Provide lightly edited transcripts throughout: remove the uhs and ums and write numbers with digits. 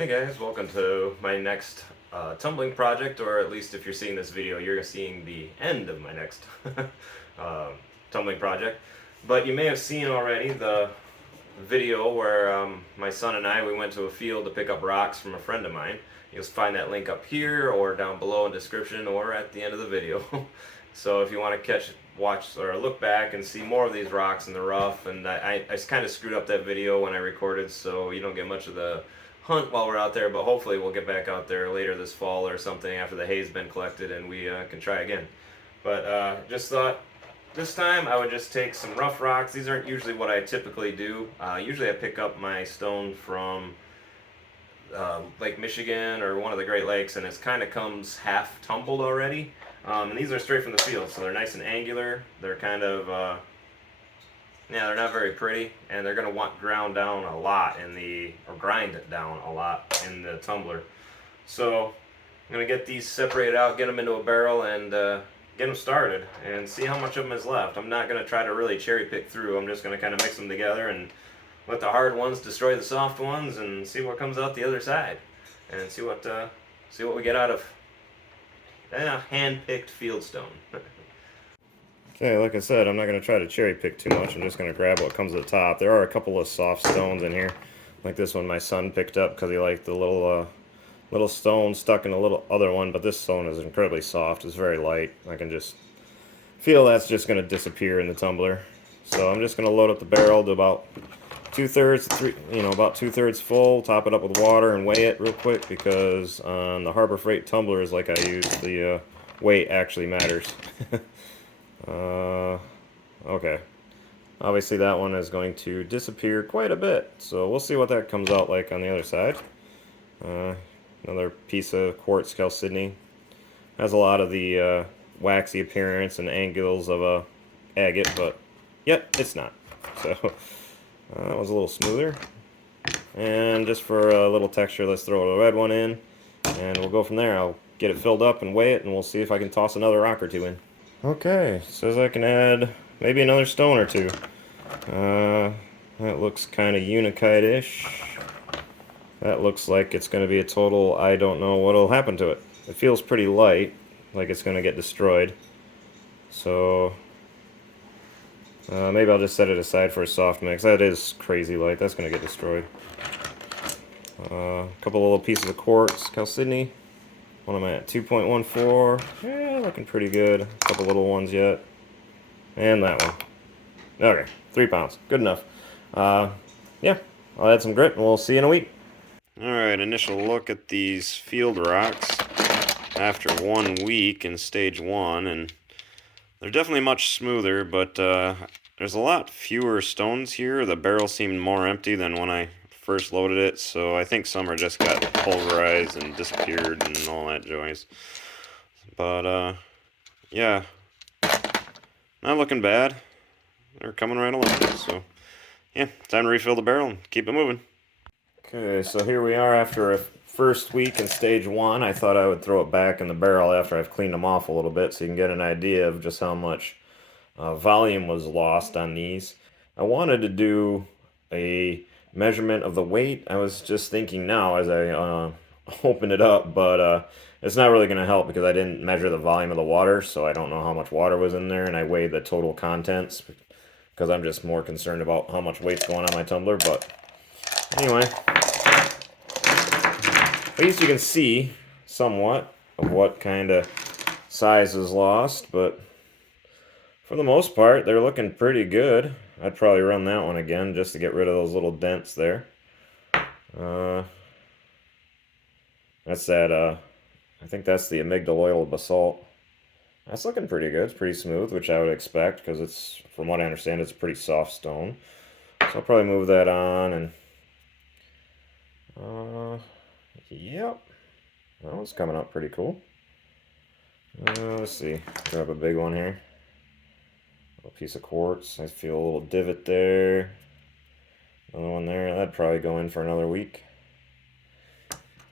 Hey guys, welcome to my next tumbling project, or at least if you're seeing this video, you're seeing the end of my next tumbling project. But you may have seen already the video where my son and I, we went to a field to pick up rocks from a friend of mine. You'll find that link up here or down below in the description or at the end of the video. So if you want to watch or look back and see more of these rocks in the rough, and I kind of screwed up that video when I recorded, so you don't get much of the hunt while we're out there, but hopefully we'll get back out there later this fall or something after the hay's been collected and we can try again. But just thought this time I would just take some rough rocks. These aren't usually what I typically do. Usually I pick up my stone from Lake Michigan or one of the Great Lakes, and it kind of comes half tumbled already. And these are straight from the field, so they're nice and angular. They're kind of, yeah, they're not very pretty, and they're going to want ground down a lot or grind it down a lot in the tumbler. So I'm going to get these separated out, get them into a barrel, and get them started, and see how much of them is left. I'm not going to try to really cherry pick through. I'm just going to kind of mix them together and let the hard ones destroy the soft ones, and see what comes out the other side, and see what we get out of hand-picked fieldstone. Okay, like I said, I'm not going to try to cherry pick too much. I'm just going to grab what comes at the top. There are a couple of soft stones in here, like this one my son picked up because he liked the little stone stuck in a little other one, but this stone is incredibly soft. It's very light. I can just feel that's just going to disappear in the tumbler. So I'm just going to load up the barrel to about about 2/3 full, top it up with water and weigh it real quick, because on the Harbor Freight tumblers like I use, the weight actually matters. Okay. Obviously that one is going to disappear quite a bit, so we'll see what that comes out like on the other side. Another piece of quartz chalcedony. Has a lot of the waxy appearance and angles of a agate, but yet it's not. So that was a little smoother. And just for a little texture, let's throw a red one in, and we'll go from there. I'll get it filled up and weigh it, and we'll see if I can toss another rock or two in. Okay, says I can add maybe another stone or two. That looks kind of unikite-ish. That looks like it's going to be a total, I don't know what'll happen to it. It feels pretty light, like it's going to get destroyed. So maybe I'll just set it aside for a soft mix. That is crazy light. That's going to get destroyed. A couple little pieces of quartz chalcedony. What am I at? 2.14. Yeah, looking pretty good. A couple little ones yet. And that one. Okay, 3 pounds. Good enough. Yeah, I'll add some grit and we'll see you in a week. Alright, initial look at these field rocks after 1 week in stage 1, and they're definitely much smoother, but there's a lot fewer stones here. The barrel seemed more empty than when I first loaded it, so I think some are just got pulverized and disappeared and all that joys. But yeah, not looking bad. They're coming right along, so yeah, time to refill the barrel and keep it moving. Okay, so here we are after a first week in stage 1. I thought I would throw it back in the barrel after I've cleaned them off a little bit so you can get an idea of just how much volume was lost on these. I wanted to do a measurement of the weight. I was just thinking now as I open it up, but it's not really going to help because I didn't measure the volume of the water, so I don't know how much water was in there, and I weighed the total contents because I'm just more concerned about how much weight's going on my tumbler. But anyway, at least you can see somewhat of what kind of size is lost, but for the most part, they're looking pretty good. I'd probably run that one again just to get rid of those little dents there. That's that, I think that's the amygdaloidal basalt. That's looking pretty good. It's pretty smooth, which I would expect because it's, from what I understand, it's a pretty soft stone. So I'll probably move that on, and yep, that one's coming up pretty cool. Let's see, grab a big one here. A piece of quartz. I feel a little divot there. Another one there. That'd probably go in for another week.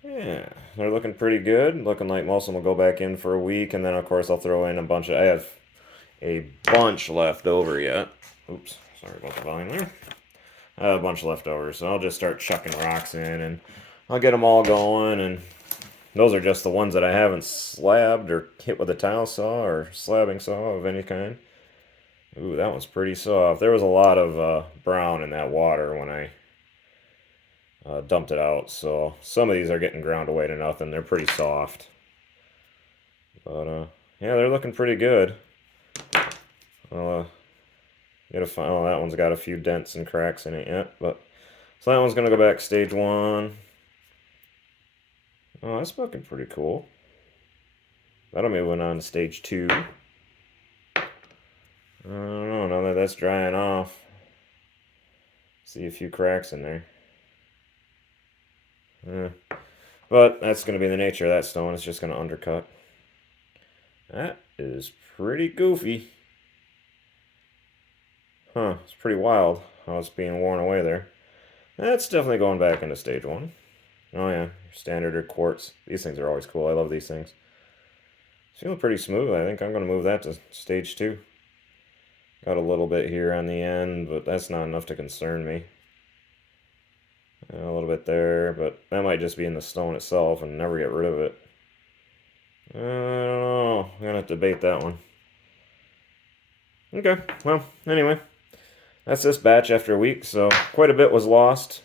Yeah, they're looking pretty good. Looking like most of them will go back in for a week, and then of course I'll throw in a bunch of. I have a bunch left over yet. Oops, sorry about the volume there. I have a bunch left over, so I'll just start chucking rocks in, and I'll get them all going, and those are just the ones that I haven't slabbed or hit with a tile saw or slabbing saw of any kind. Ooh, that one's pretty soft. There was a lot of brown in that water when I dumped it out, so some of these are getting ground away to nothing. They're pretty soft. But, yeah, they're looking pretty good. Gotta find, oh, that one's got a few dents and cracks in it yet, but so that one's gonna go back stage 1. Oh, that's looking pretty cool. That'll be moving on to stage 2. I don't know, now that that's drying off. See a few cracks in there. But that's going to be the nature of that stone. It's just going to undercut. That is pretty goofy. Huh, it's pretty wild how it's being worn away there. That's definitely going back into stage 1. Oh yeah, standard or quartz. These things are always cool. I love these things. It's feeling pretty smooth. I think I'm going to move that to stage 2. Got a little bit here on the end, but that's not enough to concern me. A little bit there, but that might just be in the stone itself and never get rid of it. I don't know. I'm going to have to debate that one. Okay, well, anyway. That's this batch after a week, so quite a bit was lost.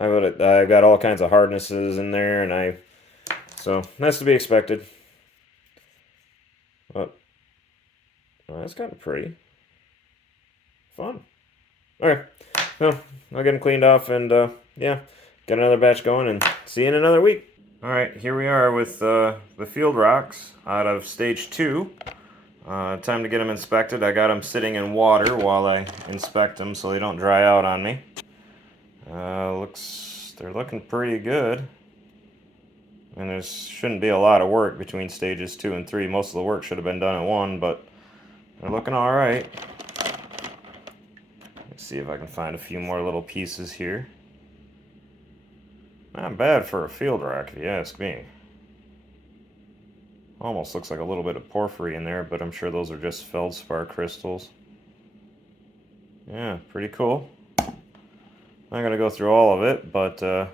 I got all kinds of hardnesses in there, and so that's to be expected. But that's kind of pretty fun. Okay, well, I'll get them cleaned off, and yeah, get another batch going, and see you in another week. All right, here we are with the field rocks out of stage 2. Time to get them inspected. I got them sitting in water while I inspect them so they don't dry out on me. They're looking pretty good. And there shouldn't be a lot of work between stages 2 and 3. Most of the work should have been done in 1, but they're looking all right. Let's see if I can find a few more little pieces here. Not bad for a field rock, if you ask me. Almost looks like a little bit of porphyry in there, but I'm sure those are just feldspar crystals. Yeah, pretty cool. I'm not going to go through all of it, but I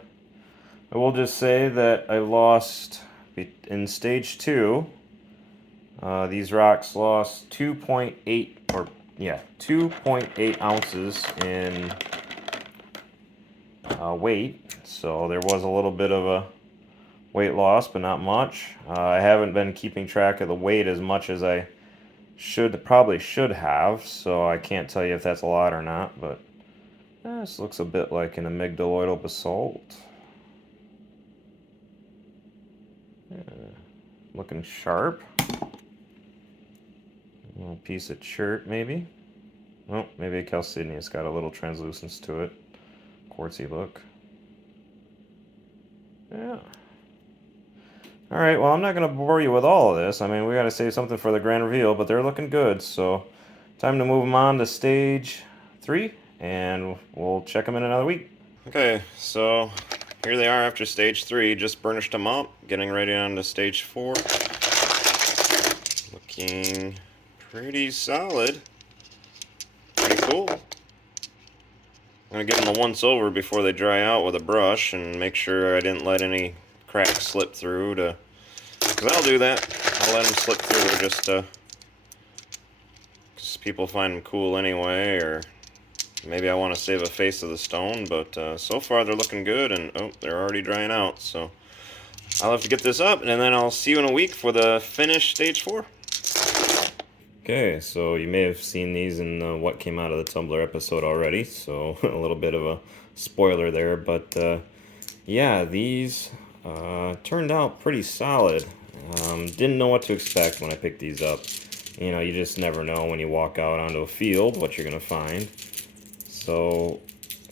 will just say that I lost, in stage 2, these rocks lost 2.8 ounces in weight. So there was a little bit of a weight loss, but not much. I haven't been keeping track of the weight as much as I probably should have, so I can't tell you if that's a lot or not, but this looks a bit like an amygdaloidal basalt. Looking sharp. A little piece of chert, maybe. Oh, maybe a chalcedony. It's got a little translucence to it. Quartzy look. Yeah. Alright, well, I'm not going to bore you with all of this. I mean, we got to save something for the grand reveal, but they're looking good, so time to move them on to stage 3, and we'll check them in another week. Okay, so here they are after stage 3. Just burnished them up, getting ready on to stage 4. Looking pretty solid. Pretty cool. I'm going to give them a once over before they dry out with a brush and make sure I didn't let any cracks slip through, because I'll do that. I'll let them slip through just because people find them cool anyway, or maybe I want to save a face of the stone, but so far they're looking good, and oh, they're already drying out, so I'll have to get this up, and then I'll see you in a week for the finished stage 4. Okay, so you may have seen these in what came out of the Tumbler episode already, so a little bit of a spoiler there, but yeah, these turned out pretty solid. Didn't know what to expect when I picked these up. You know, you just never know when you walk out onto a field what you're going to find. So,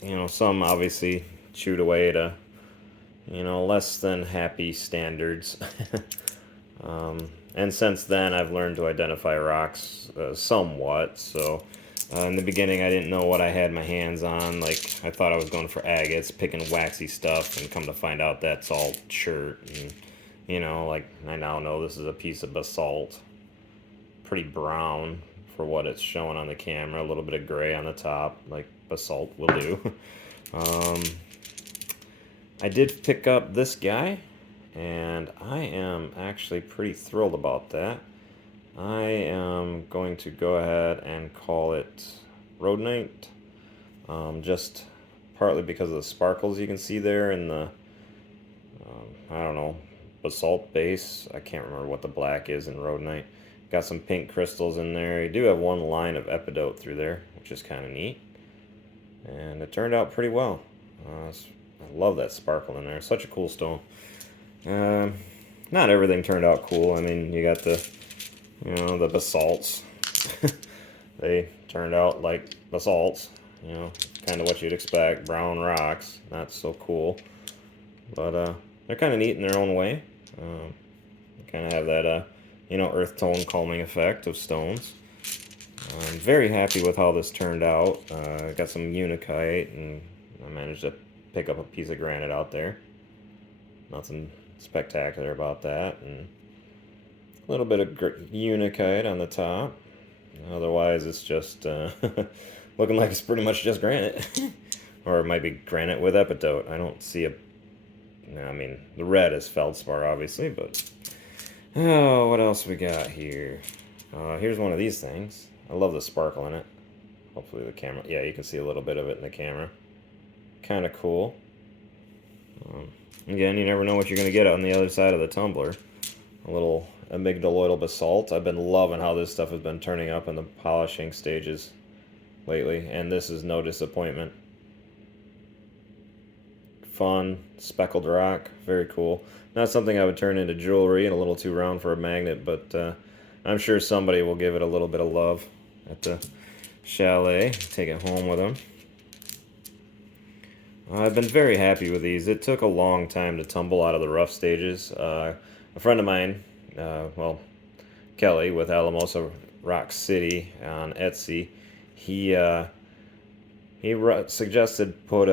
you know, some obviously chewed away to, you know, less than happy standards. And since then, I've learned to identify rocks somewhat. So, in the beginning, I didn't know what I had my hands on. Like, I thought I was going for agates, picking waxy stuff, and come to find out that's all chert. And, you know, like, I now know this is a piece of basalt. Pretty brown for what it's showing on the camera. A little bit of gray on the top, like basalt will do. I did pick up this guy, and I am actually pretty thrilled about that. I am going to go ahead and call it Rhodonite, just partly because of the sparkles you can see there in the, I don't know, basalt base. I can't remember what the black is in Rhodonite. Got some pink crystals in there. You do have one line of epidote through there, which is kind of neat. And it turned out pretty well. I love that sparkle in there. Such a cool stone. Not everything turned out cool. I mean, you got the, the basalts. They turned out like basalts. Kind of what you'd expect. Brown rocks. Not so cool. But they're kind of neat in their own way. Kind of have that, earth tone calming effect of stones. I'm very happy with how this turned out. I got some unikite, and I managed to pick up a piece of granite out there. Nothing spectacular about that, and a little bit of unikite on the top. Otherwise, it's just looking like it's pretty much just granite. Or it might be granite with epidote. I don't see I mean, the red is feldspar, obviously, but... Oh, what else we got here? Here's one of these things. I love the sparkle in it. Hopefully the camera... Yeah, you can see a little bit of it in the camera. Kind of cool. Again, you never know what you're going to get on the other side of the tumbler. A little amygdaloidal basalt. I've been loving how this stuff has been turning up in the polishing stages lately, and this is no disappointment. Fun, speckled rock, very cool. Not something I would turn into jewelry and a little too round for a magnet, but I'm sure somebody will give it a little bit of love at the chalet, take it home with them. I've been very happy with these. It took a long time to tumble out of the rough stages. A friend of mine, Kelly with Alamosa Rock City on Etsy, he suggested put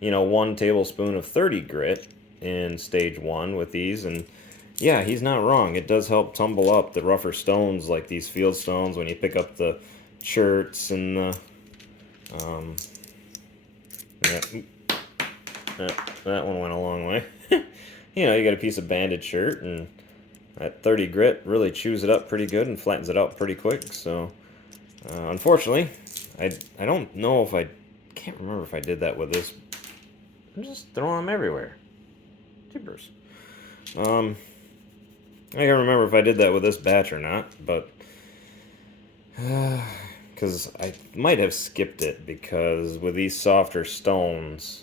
1 tablespoon of 30 grit in stage 1 with these, and yeah, he's not wrong. It does help tumble up the rougher stones like these field stones when you pick up the cherts and the that one went a long way. You got a piece of banded shirt, and that 30 grit really chews it up pretty good and flattens it out pretty quick. So unfortunately, I don't know if I can't remember if I did that with this. I'm just throwing them everywhere. Jeepers. I can't remember if I did that with this batch or not, but because I might have skipped it, because with these softer stones,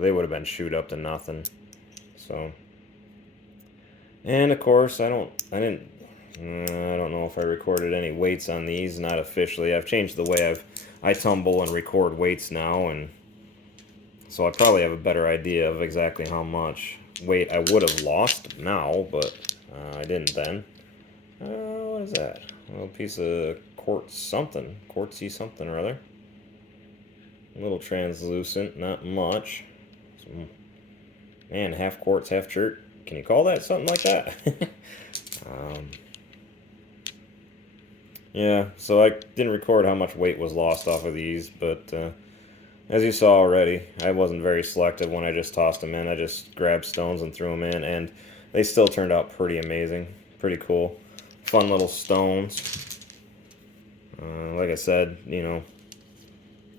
they would have been chewed up to nothing. So, and of course, I don't know if I recorded any weights on these. Not officially. I've changed the way I tumble and record weights now, and so I probably have a better idea of exactly how much weight I would have lost now, but I didn't then. What is that? A little piece of quartzy something or other. A little translucent, not much. Man, half quartz, half chert. Can you call that something like that? Yeah, so I didn't record how much weight was lost off of these, but as you saw already, I wasn't very selective when I just tossed them in. I just grabbed stones and threw them in, and they still turned out pretty amazing. Pretty cool. Fun little stones. Like I said,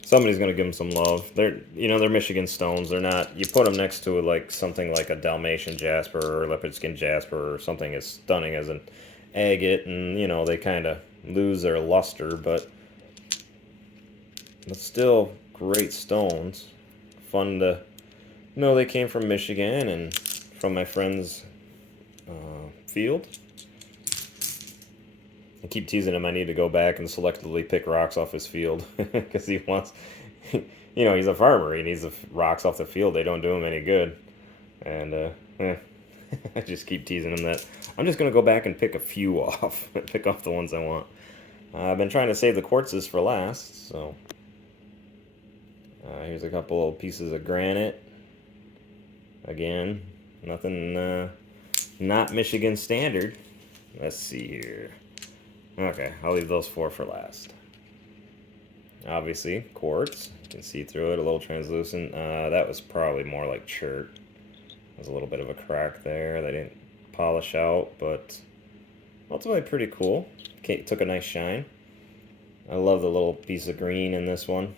somebody's going to give them some love. They're Michigan stones. They're not, you put them next to like something like a Dalmatian jasper or leopard skin jasper or something as stunning as an agate, and, they kind of lose their luster, but still great stones. Fun to know they came from Michigan and from my friend's field. I keep teasing him I need to go back and selectively pick rocks off his field, because he wants, he's a farmer. He needs the rocks off the field. They don't do him any good. And I just keep teasing him that I'm just going to go back and pick a few off, pick off the ones I want. I've been trying to save the quartzes for last, so here's a couple of pieces of granite. Again, nothing not Michigan standard. Let's see here. Okay, I'll leave those 4 for last. Obviously, quartz. You can see through it, a little translucent. That was probably more like chert. There's a little bit of a crack there. They didn't polish out, but ultimately pretty cool. Took a nice shine. I love the little piece of green in this one.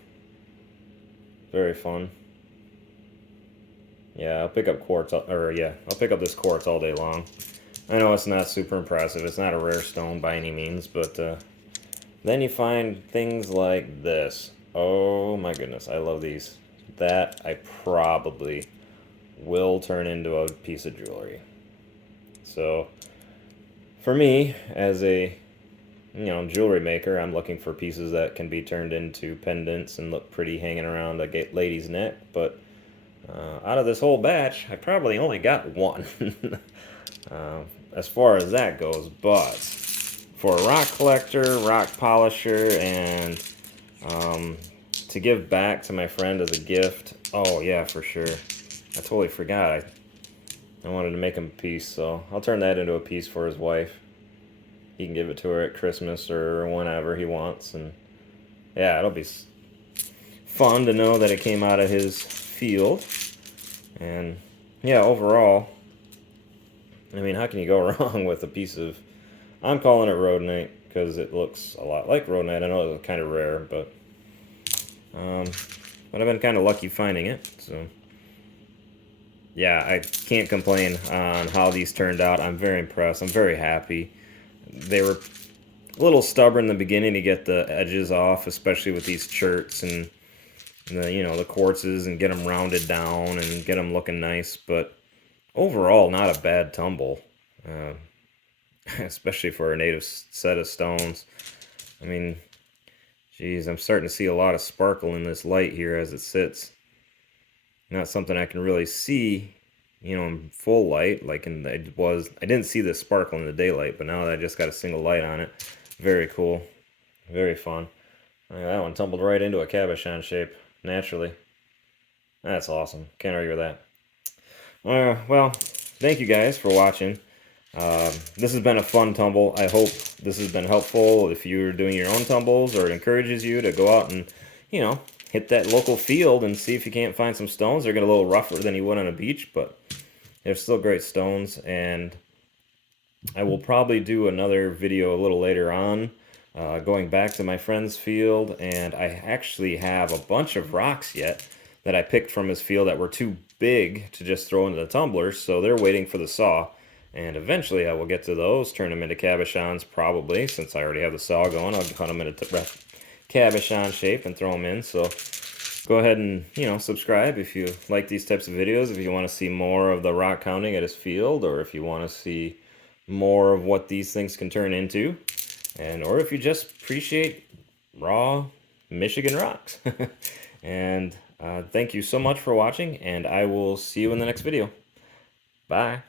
Very fun. Yeah, I'll pick up quartz, I'll pick up this quartz all day long. I know it's not super impressive. It's not a rare stone by any means, but then you find things like this. Oh my goodness, I love these. That I probably will turn into a piece of jewelry. So, for me, as a jewelry maker, I'm looking for pieces that can be turned into pendants and look pretty hanging around a lady's neck. But out of this whole batch, I probably only got one. As far as that goes, but for a rock collector, rock polisher, and to give back to my friend as a gift, oh yeah, for sure. I totally forgot. I wanted to make him a piece, so I'll turn that into a piece for his wife. He can give it to her at Christmas or whenever he wants, and yeah, it'll be fun to know that it came out of his field. And yeah, overall, I mean, how can you go wrong with a piece of... I'm calling it rhodonite because it looks a lot like rhodonite. I know it's kind of rare, but I've been kind of lucky finding it. So yeah, I can't complain on how these turned out. I'm very impressed. I'm very happy. They were a little stubborn in the beginning to get the edges off, especially with these cherts and the quartzes, and get them rounded down and get them looking nice. But overall, not a bad tumble, especially for a native set of stones. I mean, geez, I'm starting to see a lot of sparkle in this light here as it sits. Not something I can really see, in full light. I didn't see the sparkle in the daylight, but now that I just got a single light on it, very cool, very fun. That one tumbled right into a cabochon shape naturally. That's awesome. Can't argue with that. Well, thank you guys for watching. This has been a fun tumble. I hope this has been helpful if you're doing your own tumbles, or it encourages you to go out and, hit that local field and see if you can't find some stones. They're getting a little rougher than you would on a beach, but they're still great stones. And I will probably do another video a little later on, going back to my friend's field, and I actually have a bunch of rocks yet that I picked from his field that were too big to just throw into the tumblers, so they're waiting for the saw. And eventually I will get to those, turn them into cabochons probably, since I already have the saw going. I'll cut them into cabochon shape and throw them in. So go ahead and, subscribe if you like these types of videos, if you want to see more of the rock counting at his field, or if you want to see more of what these things can turn into, or if you just appreciate raw Michigan rocks. And thank you so much for watching, and I will see you in the next video. Bye.